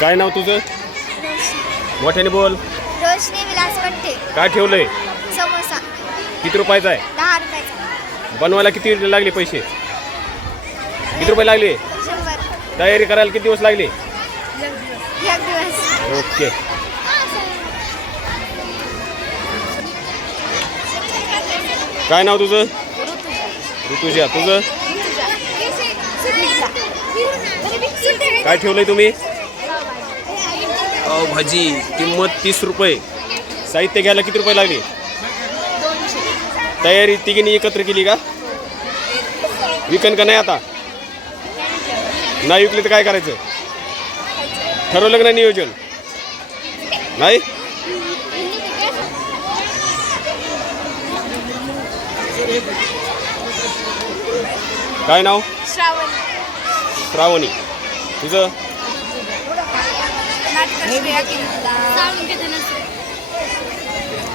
काय नाव तुझं? मोठ्याने बोल. रोशनी विलास कट्टे. काय ठेवलंय? समोसा. किती रुपयाचा आहे? 10 रुपयाचा. बनवायला किती लागले पैसे? किती रुपये लागले? 100. तयारी करायला किती दिवस लागले? 1 दिवस. ओके. काय नाव तुझं? ऋतुजा. तुझं काय ठेवलंय तुम्ही? भाजी. किंमत 30 रुपये. साहित्य घ्यायला किती रुपये लागले? तयारी तिघींनी एकत्र केली का? विकन का नाही आता? नाही विकले तर काय करायचं? ठरवलं का नाही नियोजन? नाही. काय नाव? श्रावणी. तुझं?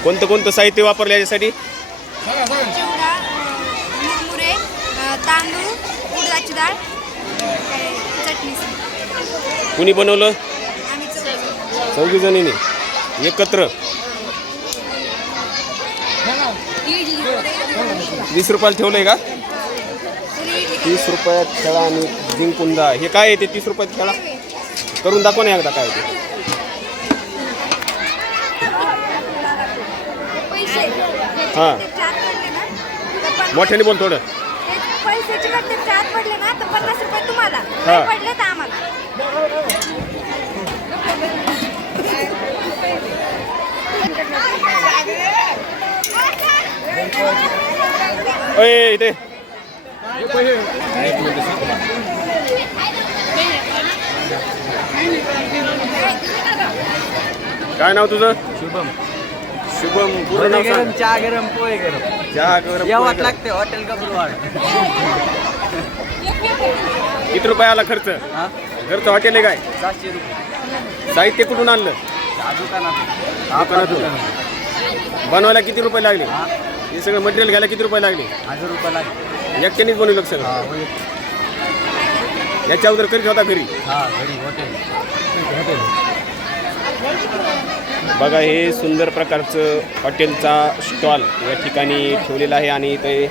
कोणतं कोणतं साहित्य वापरलं याच्यासाठी? चिवडा, मुरमुरे, तांदूळ, उडदाची डाळ, चटणी. कुणी बनवलं? आम्ही 4 जणींनी एकत्र. 20 रुपयाला ठेवलंय का? 30 रुपयात खेळा आणि जिंकून जा. हे काय आहे ते 30 रुपयात खेळा? करून दाखव ना एकदा काय ते. हां, मोठ्याने बोल थोडं. पैशाचे करते 4 पडले ना तर 50 रुपये तुम्हाला. हां. पडले तर आम्हाला. अय इथे काय नाव तुझं? शुभम. शुभम. पूर्ण नाव सांग. गरम चहा, गरम पोहे, गरम चहा गरम यावंच पोहे लागते हॉटेल कबरूवाड. गरम. किती रुपये आला खर्च? हा, घरचं हॉटेल आहे काय? 700 रुपये. साहित्य कुठून आणलं? दुकानातून. बनवायला किती रुपये लागले? हा, हे सगळं मटेरियल घ्यायला किती रुपये लागले? 1000 रुपये लागते. एकट्यानेच बनवलं सगळं? हा, होय. याच्या अगोदर करीत होता घरी? हा, घरी हॉटेल. बघा, हे सुंदर प्रकारचं हॉटेलचा स्टॉल या ठिकाणी ठेवलेला आहे आणि इथे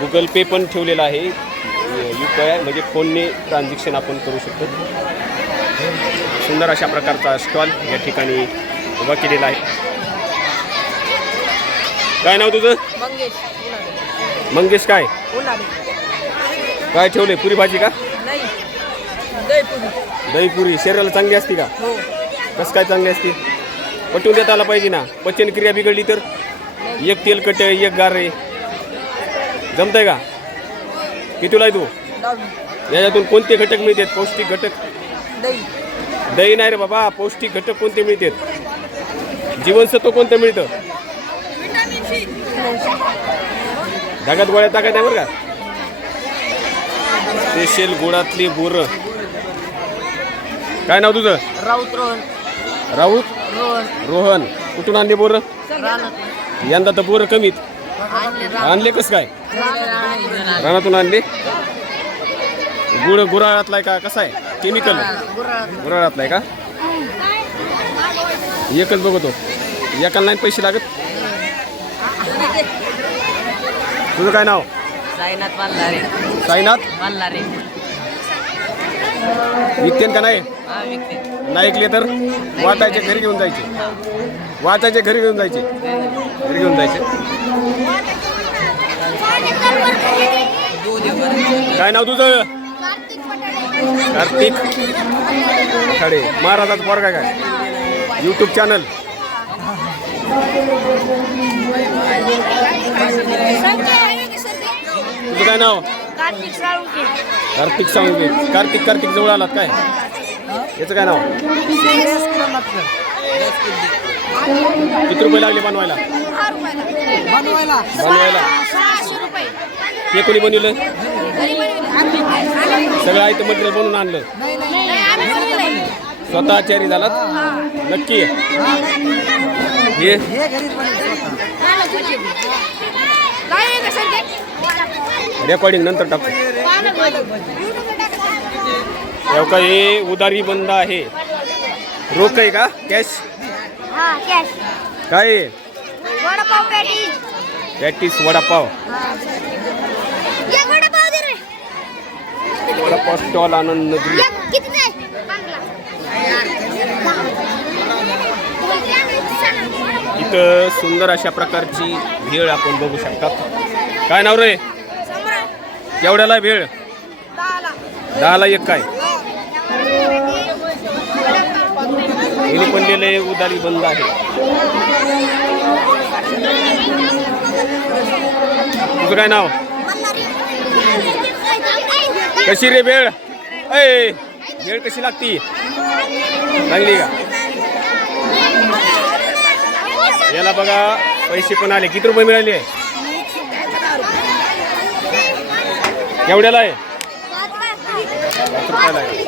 गुगल पे पण ठेवलेला आहे. UPI म्हणजे फोनने ट्रान्झॅक्शन आपण करू शकतो. सुंदर अशा प्रकारचा स्टॉल या ठिकाणी उभा केलेला आहे. काय नाव तुझं? मंगेश. काय काय ठेवले? पुरी भाजी का? दही पुरी. शरीराला चांगली असते का? कसं काय चांगली असते? पटवून देता आला पाहिजे ना. पचनक्रिया बिघडली तर? एक तेलकट एक गारे जमतंय का? कितीला आहे तू? याच्यातून कोणते घटक मिळतात? पौष्टिक घटक? दही नाही रे बाबा. पौष्टिक घटक कोणते मिळतात? जीवनसत्व कोणतं मिळतं? धागात गोळ्या टाकायचं आहे बरं का. स्पेशल गुळातली बोरं. काय नाव तुझं? राऊत रोहन. राऊत रोहन. रोहन. कुठून आणले बोरं? यंदा तर बोरं कमीत. आणले कसं काय? रानातून आणले. गुराळातला आहे का? कसा आहे? केमिकल गुराळातला आहे का? एकच बघतो. एकाला नाही पैसे लागत. तुझं काय नाव? साईनाथ वाल्लारे. साईनाथ वाल्लारे. विकतेन का नाही? हा, विकते. नाही ऐकले तर वाटायचे घरी घेऊन जायचे. वाचायचे घरी घेऊन जायचे. घरी घेऊन जायचे. काय नाव तुझं? कार्तिक खडे. महाराजाचा पोरगा काय? YouTube channel. तुझं काय नाव? कार्तिक साळुंके. कार्तिक जवळ आलात काय? याचं काय नाव? किती रुपये लागले बनवायला? बनवायला 600 रुपये. हे कोणी बनवलं? सगळं आहे ते मटेरियल बनवून आणलं. स्वतः आचारी झालात? नक्की. हे रेकॉर्डिंग नंतर टाकतो. हे उदारी बंद आहे. रोख आहे का कॅश हा कॅश काय आहे? वडापाव पॅटी पॅटीस वडापाव एक वडापाव दे रे वडापाव स्टॉल आनंद नगरी. एक किती आहे इथं सुंदर अशा प्रकारची भेळ आपण बघू शकतात. काय नाव रे? केवढ्याला आहे भेळ? 10ला एक काय? हिने पण लिहिलंय उदारी बंद आहे. तुझं काय नाव? कशी रे भेळ? ऐ भेळ कशी लागती? चांगली का? याला बघा पैसे पण आले. किती रुपये मिळाले? केवढ्याला आहे? 5 रुपयाला आहे.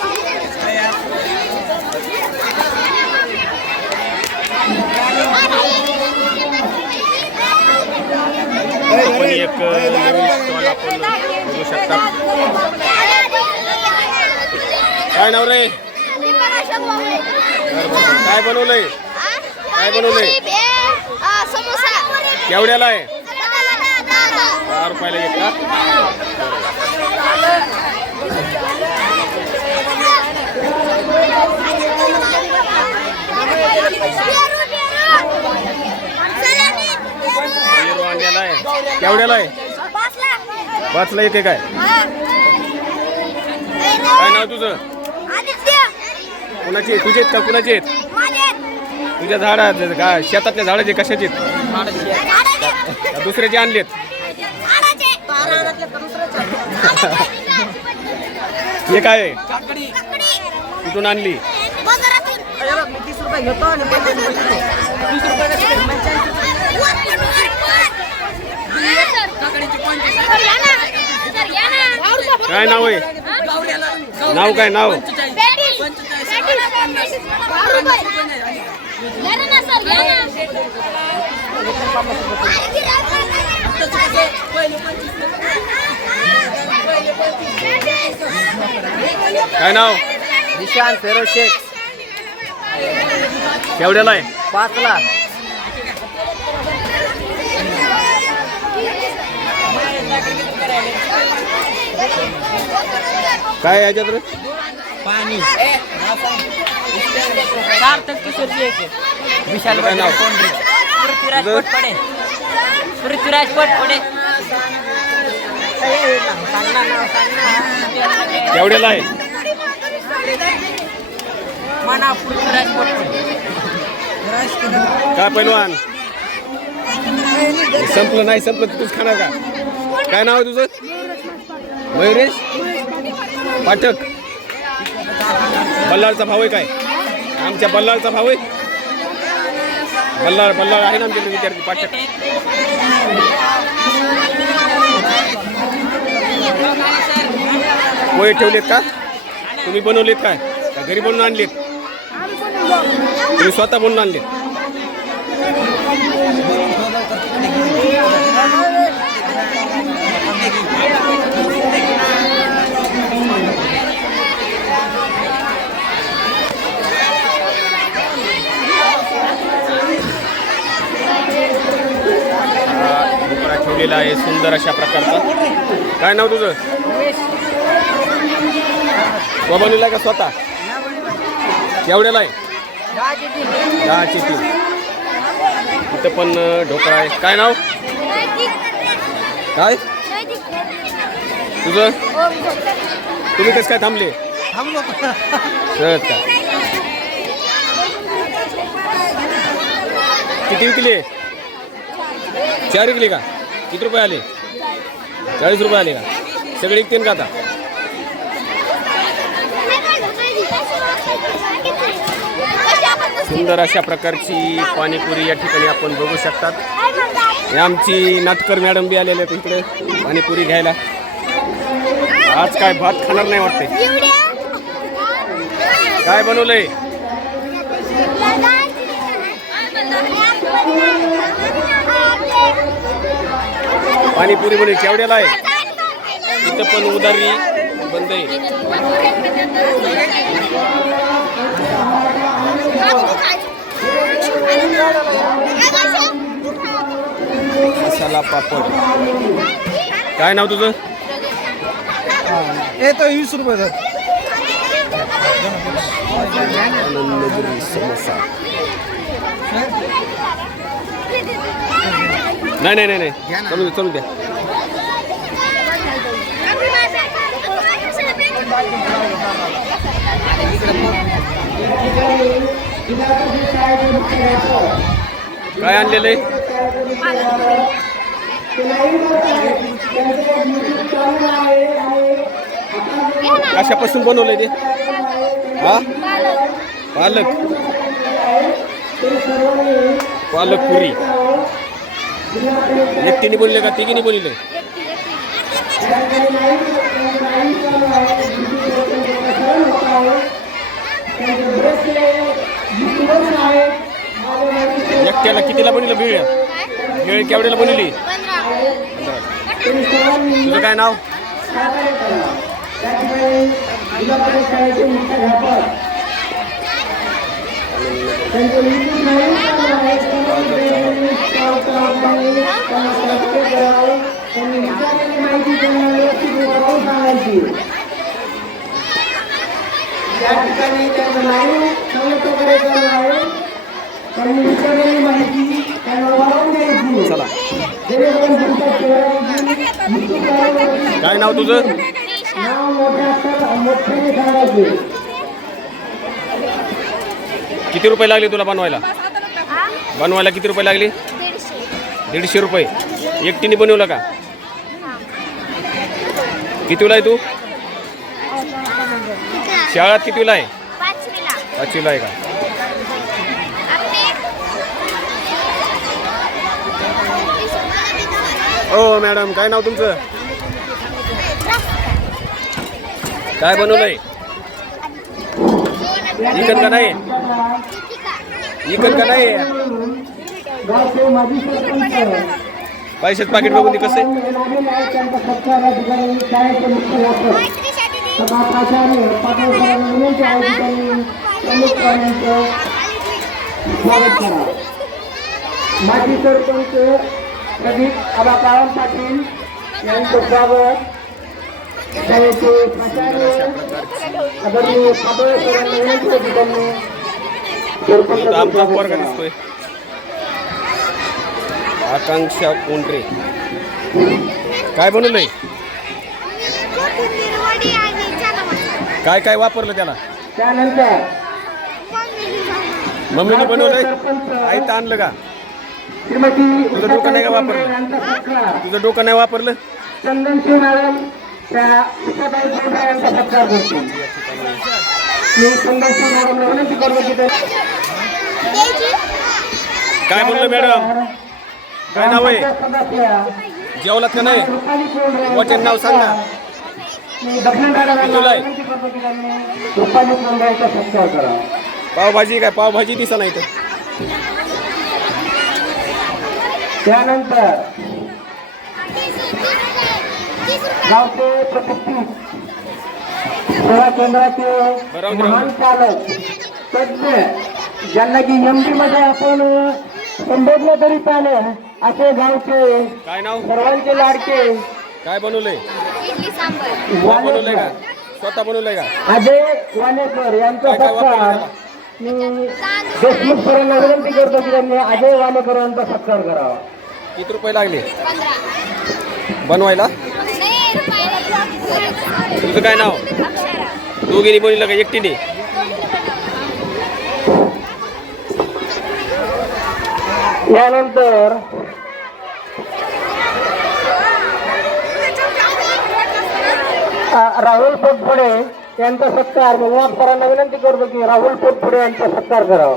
आपण एक नवीन स्टॉल आपण बघू शकता. काय नाव रे? काय बनवलंय? काय बनवलंय? समोसा केवढ्याला आहे? 10 रुपयाला एक का? पेरू आणलेला आहे. केवढ्याला आहे? 5ला एक आहे काय? काय नाव तुझं? कुणाचे? तुझे आहेत का कुणाचे आहेत? तुझ्या झाडात का शेतातल्या झाडाचे कशाचे आहेत? दुसऱ्याचे आणलेत? हे काय आहे? कुठून आणली? 30 रुपये घेतो आणि 50 काय नाव आहे? नाव काय नाव? काय नाव? निशान फेरोज शेख केवढ्याला आहे? 5ला. काय याच्यात रे? पाणी 4 तक किशोरची एक विशाल काय नाव? पृथ्वीराज पटपडे. पृथ्वीराज पटपडे केवढ्याला आहे? मना पृथ्वीराज पटपडे. काय पैलवान? संपलं नाही संपलं तूच खाणार का? काय नाव आहे तुझं? मयुरेश पाठक. बल्लाळचा भाऊ आहे काय? आमच्या बल्लाळचा भाऊ आहे. बल्लाळ बल्लाळ आहे ना आमच्याकडे विद्यार्थी पाठक. पोहे ठेवलेत का? तुम्ही बनवलेत काय? का घरी बनवून आणलेत? तुम्ही स्वतः बनवून आणलेत? ठेवलेला आहे सुंदर अशा प्रकारचा. काय नाव तुझं? बनवलेला का स्वतः? केवढ्याला आहे? 10चे 3. इथं पण ढोकळा आहे. काय नाव? काय तुझं? तुम्ही कसं काय थांबले? सहज का? किती विकले? 4 विकले का? किती रुपये आले? 40 रुपये आले का? सगळे विकतील का आता? सुंदर अशा प्रकारची पाणीपुरी या ठिकाणी आपण बघू शकतात. हे आमची नाटकर मॅडम बी आलेले आहेत इकडे पाणीपुरी घ्यायला. आज काय भात खाणार नाही वाटते. काय बनवलंय? पाणीपुरी बनवली. केवढ्याला आहे? इथं पण उदारी बंद आहे. मसाला पापड. काय नाव तुझं? तो 20 रुपये आनंदगिरी समोसा. नाही नाही नाही नाही चालू द्या. काय आणलेलं आहे? कशापासून बनवलंय ते? हा पालक पुरी. एकटीने बनले का तिघीने बनले? एकट्याला कितीला बनवलं भेळ? भेळ केवढ्याला बनवली? तुझं काय नाव? या ठिकाणी त्यांचं नाव संगत करायचं आहे. त्यांनी विचारलेली माहिती त्यांना वाढवून द्यायची. चला. जेणेकरून तुमच्या चेहऱ्यावरची काय नाव तुझं? नाव मोठ्याने सांगायचे. किती रुपये लागले तुला बनवायला? बनवायला किती रुपये लागले? 150 रुपये. एकटीने बनवलं का? कितीला आहे तू? शाळेत कितीला आहे? 5वीला आहे का? ओ मॅडम, काय नाव तुमचं? काय बनवलंय? इकत का नाही? इकत का नाही? गावचे माजी सरपंच पैशाच पाकिट बघून कसं आहे? त्यांचा सत्कार अधिकारी शाळेचे मुख्याध्यापक सभा प्राचार्य पाटील सरांना विनंती आहे की त्यांनी प्रमुख पाहुण्यांचं स्वागत करा. माजी सरपंच प्रदीप आबा काळम पाटील यांचं स्वागत. शाळेचे प्राचार्य आदरणीय पाटील सरांना विनंती आहे की त्यांनी आमचा सरपंच वर्ग दिसतोय. आकांक्षा कोंडरे. काय बनवलंय? काय काय वापरलं त्याला? त्यानंतर मम्मीने बनवलंय? आई तर आणलं का? श्रीमती तुझं डोकं नाही का वापरलं? यांचा सत्कार. तुझं डोकं नाही वापरलं? चंदनशिव मॅडम त्या उषाताई बोलरा यांचा सत्कार करतो. मी चंदनशिव मॅडमला विनंती करतो की ते काय बनवलं मॅडम? काय नाव आहे? सदस्य जेवलात का नाही? रुपाली कोंडरे वचन नाव सांग ना. मी दक्षिण मॅडमांना कितीला आहे? विनंती करतो की त्यांनी रुपाली कोंडरे यांचा सत्कार करा. पावभाजी काय? पावभाजी दिसा नाही तर. त्यानंतर गावचे प्रतिष्ठित सेवा केंद्राचे महान चालक तज्ञ ज्यांना की एमडी मध्ये आपण संबोधलं तरी चालेल असे गावचे काय नाव? सर्वांचे लाडके काय बनवलंय? बनवलंय का? स्वतः बनवलंय का? अजय वानेकर यांचा काय काय वापरलं सत्कार त्याला? मी देशमुख सरांना विनंती करतो की त्यांनी अजय वानेकर यांचा सत्कार करावा. किती रुपये लागले बनवायला? तुझं काय नाव? दोघींनी बनवलं का एकटीने? यानंतर राहुल पोटफोडे यांचा सत्कार भगवान सरांना विनंती करतो की राहुल पोटफोडे यांचा सत्कार करावा.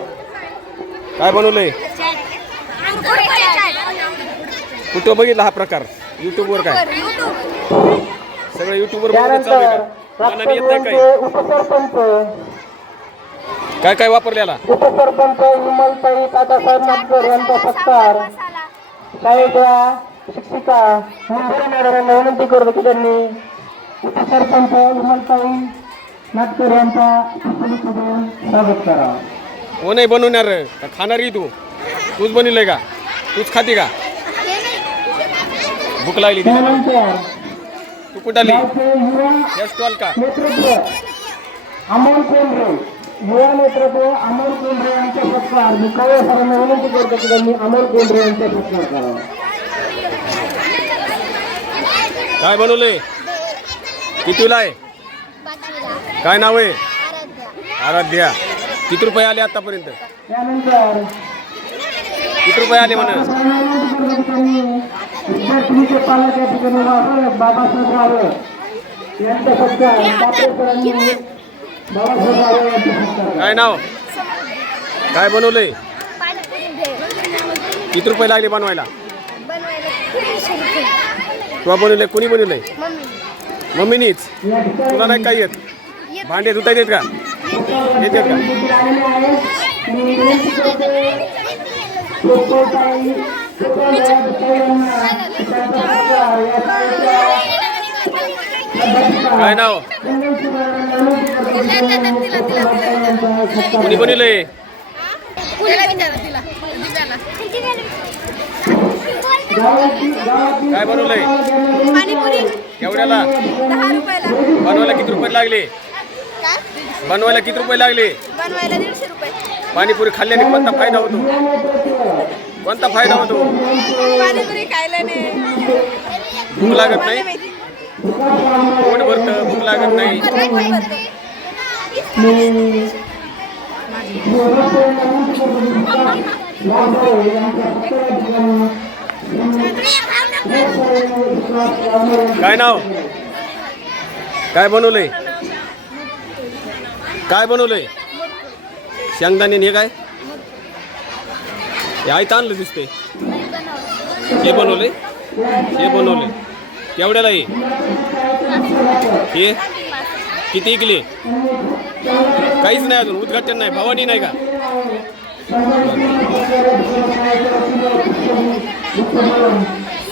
काय बनवलंय? कुठं बघितला हा प्रकार? युट्यूबवर काय? सगळं युट्यूबवर बघून चालू आहे का? मनाने येत नाही काही? राष्ट्रवादीचे उपसरपंच काय काय वापरलेला? उपसरपंच विमलताई तात्यासाहेब नागपूर यांचा सत्कार. शाळेच्या शिक्षिका मंजुरी मॅडम यांना विनंती करतो की त्यांनी उपसरपंच विमलताई नाटकर यांचा सभेतून स्वागत करा. कोण आहे बनवणार का खाणार की तूच बनवलंय का? तूच खाते का? भूक लागली तिला. त्यानंतर तू कुठं आली? गावचे युवा या स्टॉल का? नेतृत्व अमोल कोंढरे, युवा नेतृत्व अमोल कोंढरे यांचा सत्कार. मी कवळे सरांना विनंती करतो की त्यांनी अमोल कोंढरे यांचा सत्कार करावा. काय बनवलंय? कितीला आहे? काय नाव आहे? आराध्या. किती रुपये आले आतापर्यंत? त्यानंतर किती रुपये आले म्हणा? विद्यार्थीचे पालक या ठिकाणी वाहक बाबासाहेब रावळ यांचा सत्कार. बापरे सरांनी बाबासाहेब रावळ यांचा सत्कार. काय नाव? काय बनवलंय? किती रुपये लागले बनवायला? तुला बनवलंय? कोणी बनवलंय? मम्मीनीच. तुला नाही काय येत? भांडे धुता येत का? येतात का? काय नाव? कोणी बनवलंय? काय बनवलंय? पाणीपुरी एवढ्याला 10 रुपयाला. बनवायला किती रुपये लागले? काय? बनवायला किती रुपये लागले? बनवायला 150 रुपये. पाणीपुरी खाल्ल्याने कोणता फायदा होतो? कोणता फायदा होतो? पाणीपुरी खायला नाही. भूक लागत नाही? माहिती. पोट भरतं, भूक लागत नाही. नाही कोण भरतं. काय नाव? काय बनवलंय? काय बनवलंय? शेंगदाणे हे काय? हे आयत आणलं दिसतंय. हे बनवलंय? हे बनवलंय. केवढ्याला हे किती इकले? काहीच नाही अजून उद्घाटन नाही. भवानी नाही का?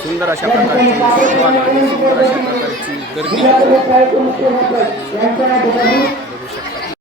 सुंदर अशा प्रकारची सुंदर अशा प्रकारची गर्दी.